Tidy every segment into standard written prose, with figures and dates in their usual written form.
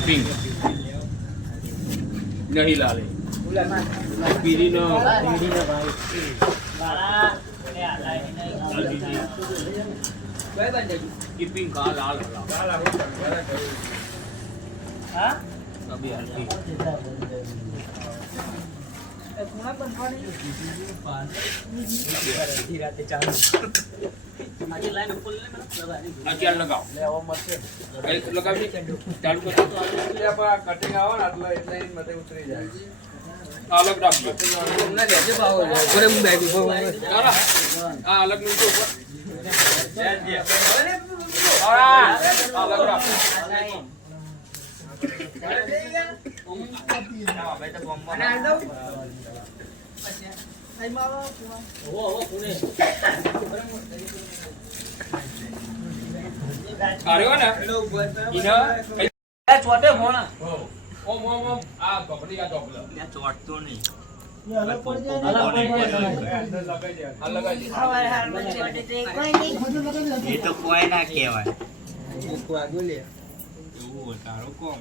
pink નહીં લાલે પીરી નો pink લાલ હા અભી હલ્દી અત્યારે લગાવો લગાવી ચાલુ કરો કટિંગ આવે ને એટલે મતે ઉતરી જાય અલગ રાખજો હા અલગ નીચે ઉપર અલગ રાખો તો કોઈ ના કહેવાય તારો કોમ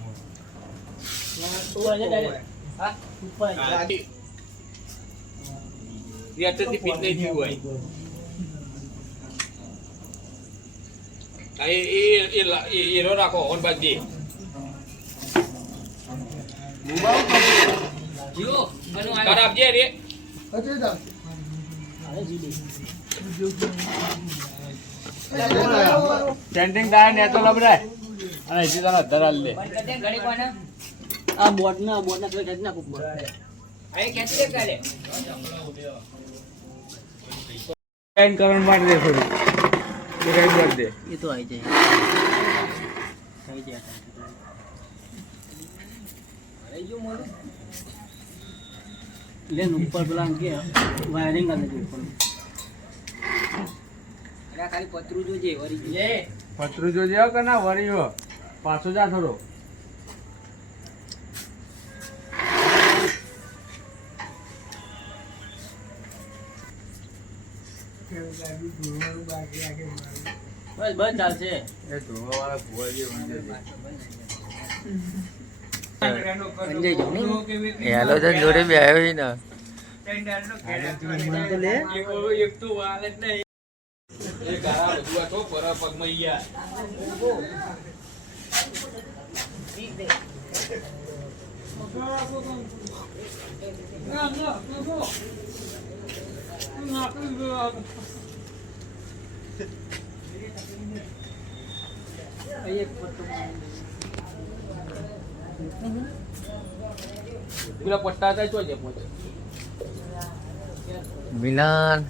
રાખો ઓન બાજુ ખરાબ છે રે ટેન્ટિંગ ડાય ને તો લબરાય અને હજી તને ધરાલ લે આ બોટ ના ખેંચ ના કુક સાઈન કરણ માટે દે થોડી દેખાઈ બોટ દે એ તો આવી જાય લેન ઉપર પેલા કે વાયરિંગ કરે છે ઉપર ખાલી પતરું જોજે વરી લે પતરું જોજે કે ના વરીયો પાછો જા થોડો બસ બસ ચાલશે એ ધોવા વાળા ભુવા જે અંજય જો ને હેલો જન જોડે બે આવ્યો છે ને એક તો વાલ જ નહીં એ ગારા બધું તો પર પગમાં યાર પેલા પટ્ટા હતા ચોજે પહોંચે મિલાન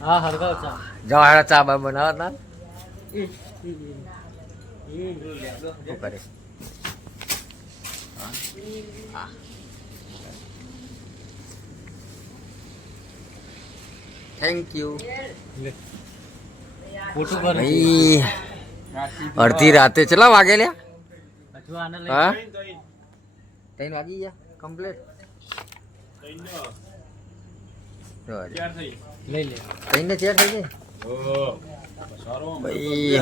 હા હરગાવ ચા જવાડા ચા બા બનાવતા શું કરે થેન્ક યુ ભાઈ અડધી રાતે ચલા વાગે લ્યા હા 3 વાગી ગયા કમ્પ્લીટ લઈ લે કઈને ચેર થઈ ગઈ ભાઈ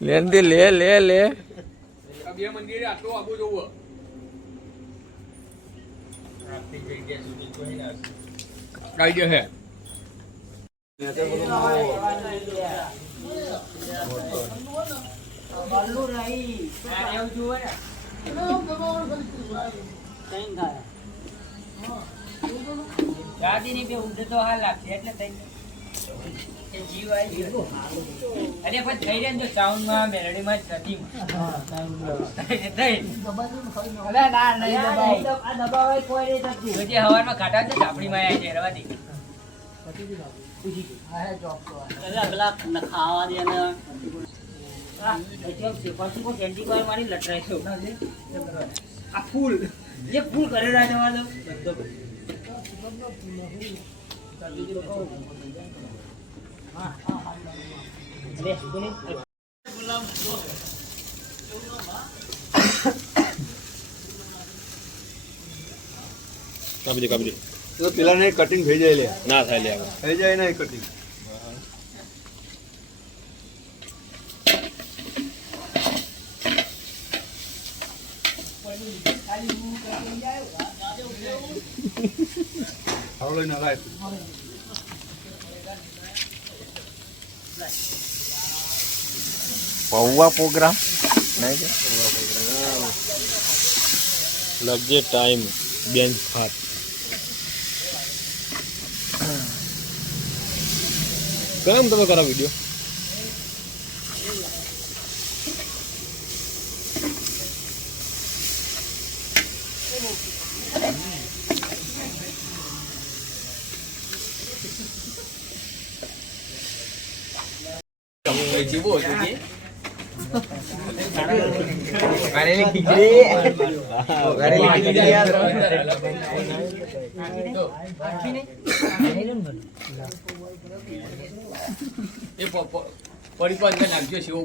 લેન દે લે લે લે બે મંદિરે આટલો આબુ જોવો આઈડિયા હે બલ્લુ રહી એવું જુઓ ને કઈ ખાય ગાડી ની બે ઉડે તો હાલ લાગશે એટલે તઈ જીવ આવી ગયો અરે પણ થઈ રહ્યા ને સાઉન્ડ માં મેલોડી માં સતી અરે ના નહીં આ દબાવાય કોઈ નહીં થતી જે હવામાં કાઢા છે આપણી માં આવી જાય રવાથી પેલા ખાવા દે ને મારી લટરાય છે આ ફૂલ જે ફૂલ કરેલા જવા દો કાપી દે તો પેલા ને કટિંગ થઈ જાય લે ના થાય લે થઈ જાય ને કટિંગ ખાવ લઈને હલાય પૌવા પ્રોગ્રામ નહીં કે લગજે ટાઈમ બેન હાથ કેમ તમે કરો વિડીયો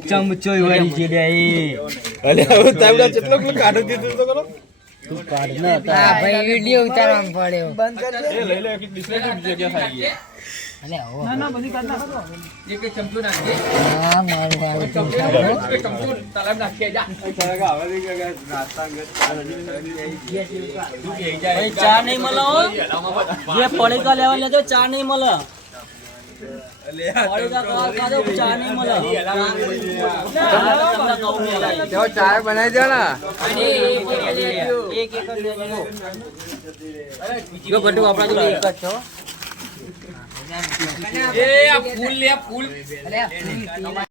ચમચો વળી છે લે અલે હવે તાવડા કેટલો કોઈ કાઢો દીધું તો કરો હા ભાઈ વિડિયો ઉતારવા પડ્યો એ લઈ લે એક ડિસ્પ્લે જગ્યા ખાઈ ગઈ એક ચમચો નાખજે હા મારું ગાડી એક ચમચો તલાબ નાખી જા ચા નહીં મળે જે પડીકા લેવા લેજો ચા નહીં મળે પડીકા કાઢો ચા નહીં મળે ચાય બનાવી દો ને એક જો ગટુ આપણા જોડે એક જ છો એ આ ફૂલ લે ફૂલ